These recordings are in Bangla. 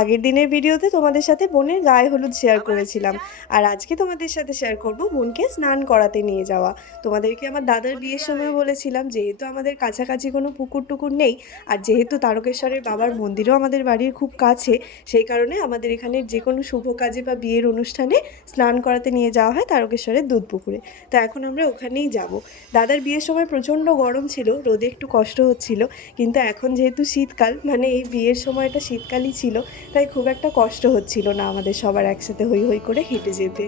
আগের দিনের ভিডিওতে তোমাদের সাথে বোনের গায়ে হলুদ শেয়ার করেছিলাম, আর আজকে তোমাদের সাথে শেয়ার করব বোনকে স্নান করাতে নিয়ে যাওয়া। তোমাদেরকে আমার দাদার বিয়ের সময় বলেছিলাম, যেহেতু আমাদের কাছাকাছি কোনো পুকুর টুকুর নেই, আর যেহেতু তারকেশ্বরের বাবার মন্দিরও আমাদের বাড়ির খুব কাছে, সেই কারণে আমাদের এখানে যে কোনো শুভ কাজে বা বিয়ের অনুষ্ঠানে স্নান করাতে নিয়ে যাওয়া হয় তারকেশ্বরের দুধ পুকুরে। তো এখন আমরা ওখানেই যাব। দাদার বিয়ের সময় প্রচণ্ড গরম ছিল, রোদে একটু কষ্ট হচ্ছিল, কিন্তু এখন যেহেতু শীতকাল, মানে এই বিয়ের সময়টা শীতকালই ছিল, তাই খুব একটা কষ্ট হচ্ছিল না আমাদের সবার একসাথে হই হই করে হেঁটে যেতে।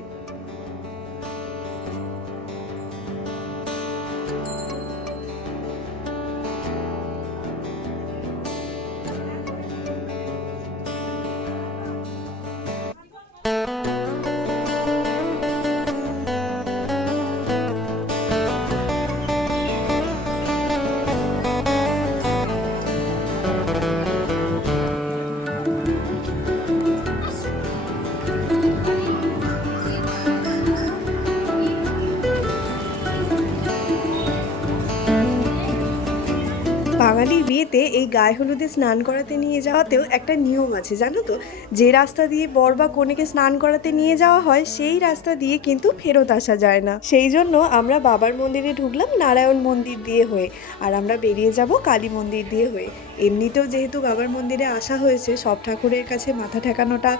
বাঙালির বিয়েতে এই গায়ে হলুদে স্নান করাতে নিয়ে যাওয়াতেও একটা নিয়ম আছে, জানো তো? যে রাস্তা দিয়ে বর বা কনেকে স্নান করাতে নিয়ে যাওয়া হয় সেই রাস্তা দিয়ে কিন্তু ফেরত আসা যায় না। সেই জন্য আমরা বাবার মন্দিরে ঢুকলাম নারায়ণ মন্দির দিয়ে হয়ে, আর আমরা বেরিয়ে যাব কালী মন্দির দিয়ে হয়ে। এমনিতেও যেহেতু বাবার মন্দিরে আসা হয়েছে, সব ঠাকুরের কাছে মাথা ঠেকানোটা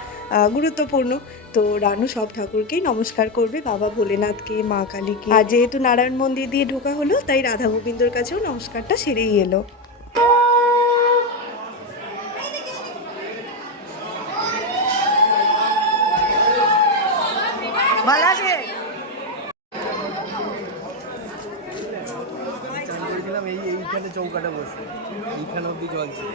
গুরুত্বপূর্ণ। তো রানু সব ঠাকুরকেই নমস্কার করবে, বাবা ভোলেনাথকে, মা কালীকে। আর যেহেতু নারায়ণ মন্দির দিয়ে ঢোকা হলো, তাই রাধা গোবিন্দর কাছেও নমস্কারটা সেরেই এলো। ভালো আছে। এইখানে চৌকাটা বসে এইখানে অব্দি জল ছিল,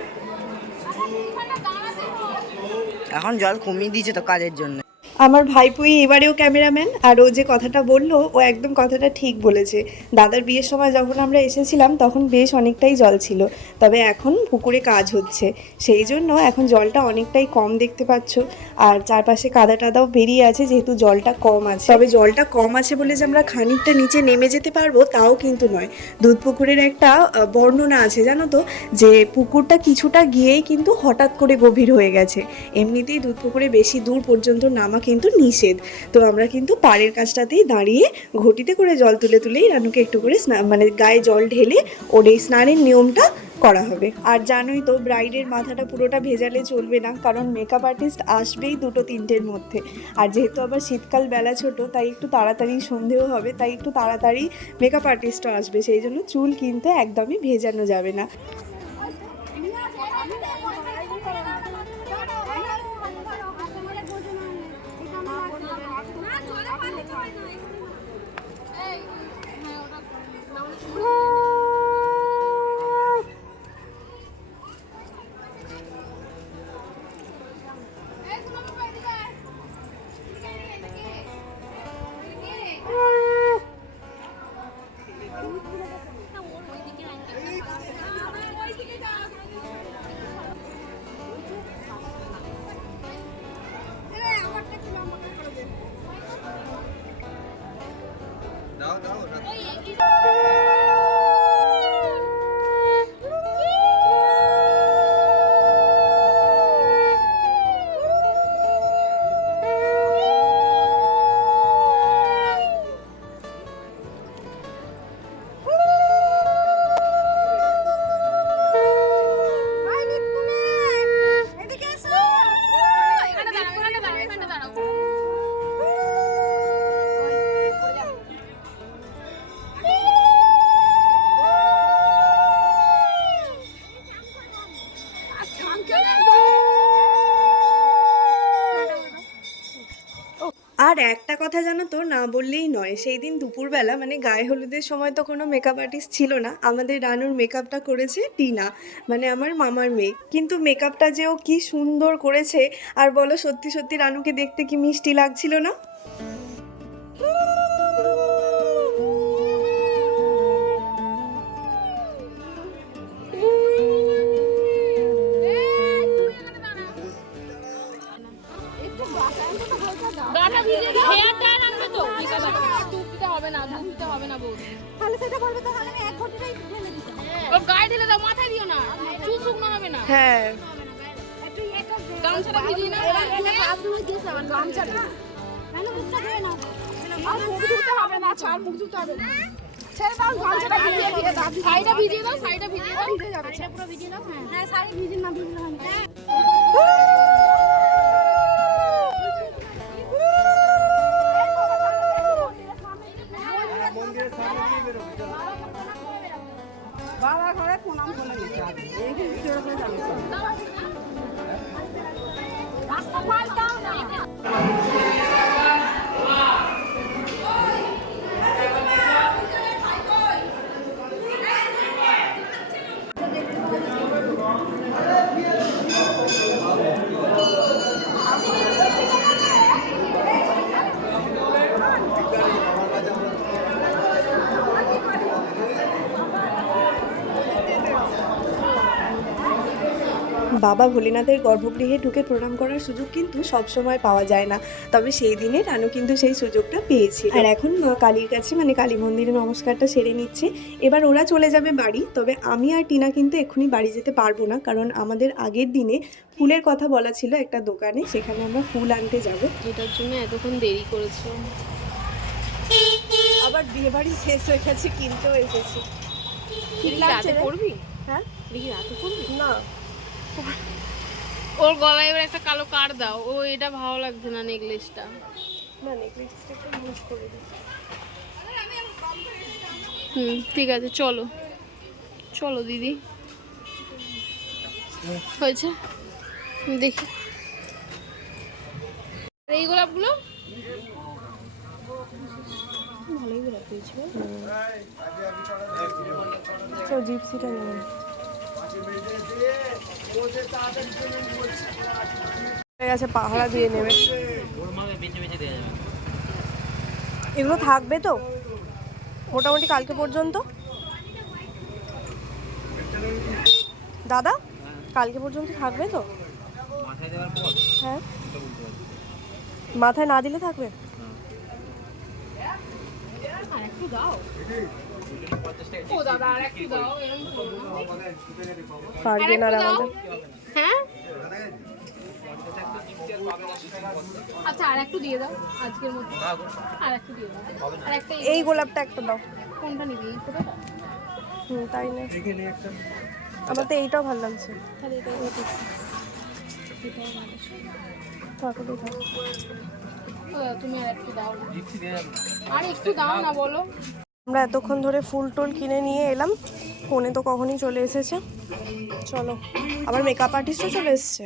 এখন জল কমিয়ে দিয়েছে তো কাজের জন্য। আমার ভাইপুই এবারেও ক্যামেরাম্যান, আর ও যে কথাটা বললো ও একদম কথাটা ঠিক বলেছে। দাদার বিয়ের সময় যখন আমরা এসেছিলাম তখন বেশ অনেকটাই জল ছিল, তবে এখন পুকুরে কাজ হচ্ছে, সেই জন্য এখন জলটা অনেকটাই কম দেখতে পাচ্ছ। আর চারপাশে কাদা টাদাও বেরিয়ে আছে, যেহেতু জলটা কম আছে। তবে জলটা কম আছে বলে যে আমরা খানিকটা নিচে নেমে যেতে পারবো তাও কিন্তু নয়। দুধ পুকুরের একটা বর্ণনা আছে, জানো তো, যে পুকুরটা কিছুটা গিয়েই কিন্তু হঠাৎ করে গভীর হয়ে গেছে। এমনিতেই দুধ পুকুরে বেশি দূর পর্যন্ত নামা কিন্তু নিষেধ। তো আমরা কিন্তু পাড়ের কাছটাতেই দাঁড়িয়ে ঘটিতে করে জল তুলে তুলেই রানুকে একটু করে মানে গায়ে জল ঢেলে ওর এই স্নানের নিয়মটা করা হবে। আর জানোই তো, ব্রাইডের মাথাটা পুরোটা ভেজালে চলবে না, কারণ মেকআপ আর্টিস্ট আসবেই 2-3টের মধ্যে। আর যেহেতু আবার শীতকাল বেলা ছোট, তাই একটু তাড়াতাড়ি সন্ধেও হবে, তাই একটু তাড়াতাড়ি মেকআপ আর্টিস্টও আসবে, সেই জন্য চুল কিন্তু একদমই ভেজানো যাবে না। দাও দাও আর একটা কথা জানো তো, না বললেই নয়, সেই দিন দুপুরবেলা মানে গায়ে হলুদের সময় তো কোনো মেকআপ আর্টিস্ট ছিল না, আমাদের রানুর মেকআপটা করেছে টিনা, মানে আমার মামার মেয়ে। কিন্তু মেকআপটা যে ও কি সুন্দর করেছে, আর বলো সত্যি সত্যি রানুকে দেখতে কি মিষ্টি লাগছিল না? গাটা ভিজে হেয়ার ড্রায়ার আনবে তো টুপিটা হবে না, টুপিটা হবে না বউ। তাহলে সেটা বলবে তো, তাহলে আমি এক ঘন্টাটাই ঢেলে দিতে। ও গায়ে ঢেলে দাও, মাথায় দিও না, চুল শুকনো হবে না। হ্যাঁ, একটু ইয়ে করবে। গামছাটা ভিজিয়ে নাও। গামছাটা কেন মুখটা ধুয়ে নাও আর মুখ ধুতে হবে না ছাড় মুখ ধুতে হবে না ছেড়ে দাও গামছাটা ভিজিয়ে দিয়ে দাও শাড়িটা ভিজিয়ে দাও, শাড়িটা ভিজিয়ে দাও। ভিজে যাবে শাড়িটা পুরো ভিজিয়ে দাও হ্যাঁ শাড়ি ভিজিয়ে না ভিজলে হবে না বাবা ঘরে প্রণাম করে নিতে হবে এই ভিডিওর উপরে যাবে রাস্তা পাল্টাও না বাবা ভোলেনাথের গর্ভগৃহে ঢুকে প্রণাম করার সুযোগ কিন্তু সবসময় পাওয়া যায় না, তবে সেই দিনে রানু কিন্তু সেই সুযোগটা পেয়েছি। আর এখন মা কালীর কাছে মানে কালী মন্দিরে নমস্কারটা সেরে নিচ্ছে। এবার ওরা চলে যাবে বাড়ি, তবে আমি আর টিনা কিন্তু এক্ষুনি বাড়ি যেতে পারবো না, কারণ আমাদের আগের দিনে ফুলের কথা বলা ছিল একটা দোকানে, সেখানে আমরা ফুল আনতে যাব। এটার জন্য এতক্ষণ দেরি করেছো। আবার বিয়ে বাড়ি শেষ হয়ে গেছে, কিনতেও এসেছি। ঠিক দেখি লাগছে রাতে রে? পরবি? হ্যাঁ, দেখি রাতে পরবি? না ওর গলায় এবার একটা কালো কার দাও। ও এটা ভালো লাগছে না নেকলেসটা। না নেকলেসটা একটু ইউজ করে দিই। ঠিক আছে, চলো চলো দিদি। হয়েছে দেখি। আর এই গোলাপগুলো ভালোই গোলাপ দিয়েছিল। তো জিপসিটা নেবেন। হয়ে গেছে, পাহারা দিয়ে নেবে। এগুলো থাকবে তো মোটামুটি কালকে পর্যন্ত? দাদা কালকে পর্যন্ত থাকবে তো? হ্যাঁ, মাথায় না দিলে থাকবে? একটু দাও। ও দাদা আর একটু দাও, এরকম করো না। পারবে না আর আমাদের। হ্যাঁ আচ্ছা, আর একটু দিয়ে দাও আজকের মতো। আর একটু দিয়ে দাও। আর একটা এই গোলাপটা একটা দাও। কোনটা নিবি? এই ফটোটা? তাই না, আমার তো এইটাও ভালো লাগছে। তাহলে এটা থাকুক, থাক। ও দাদা, তুমি আর একটু দাও না। আর একটু দাও না বলো। আমরা এতক্ষণ ধরে ফুল টুল কিনে নিয়ে এলাম, ফোনে তো কখনই চলে এসেছে। চলো, আবার মেকআপ আর্টিস্টও চলে এসেছে।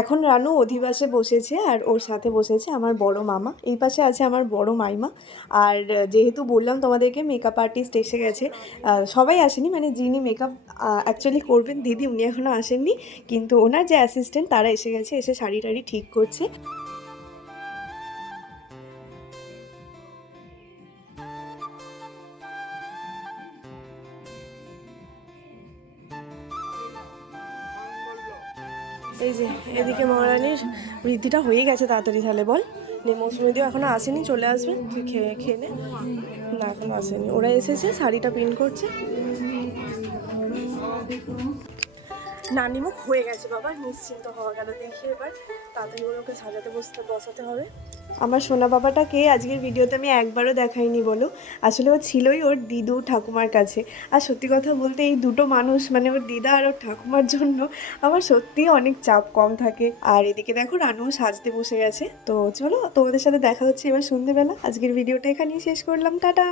এখন রানু অধিবাসে বসেছে আর ওর সাথে বসেছে আমার বড় মামা, এই পাশে আছে আমার বড় মাইমা। আর যেহেতু বললাম তোমাদেরকে মেকআপ আর্টিস্ট এসে গেছে, সবাই আসেনি, মানে যিনি মেকআপ অ্যাকচুয়ালি করবেন দিদি উনি এখনও আসেননি, কিন্তু ওনার যে অ্যাসিস্ট্যান্ট তারা এসে গেছে, এসে শাড়ি টাড়ি ঠিক করছে। এই যে এদিকে মহারানীর বৃদ্ধিটা হয়ে গেছে তাড়াতাড়ি, তাহলে বল নে। মৌসুমিদিও এখনো আসেনি, চলে আসবে, তুই খেয়ে খেয়ে নে। না এখনো আসেনি, ওরা এসেছে, শাড়িটা পিন করছে। নানিমুখ হয়ে গেছে বাবা, নিশ্চিন্ত হওয়া গেল। দেখি এবার তাড়াতাড়ি ওকে সাজাতে বসাতে হবে। আমার সোনা বাবাটাকে আজকের ভিডিওতে আমি একবারও দেখাইনি বলো, আসলে ও ছিলই ওর দিদু ঠাকুমার কাছে। আর সত্যি কথা বলতে এই দুটো মানুষ মানে ওর দিদা আর ওর ঠাকুমার জন্য আমার সত্যিই অনেক চাপ কম থাকে। আর এদিকে দেখো রানুও সাজতে বসে গেছে। তো চলো তোমাদের সাথে দেখা হচ্ছে এবার সন্ধ্যেবেলা। আজকের ভিডিওটা এখানেই শেষ করলাম, টাটা।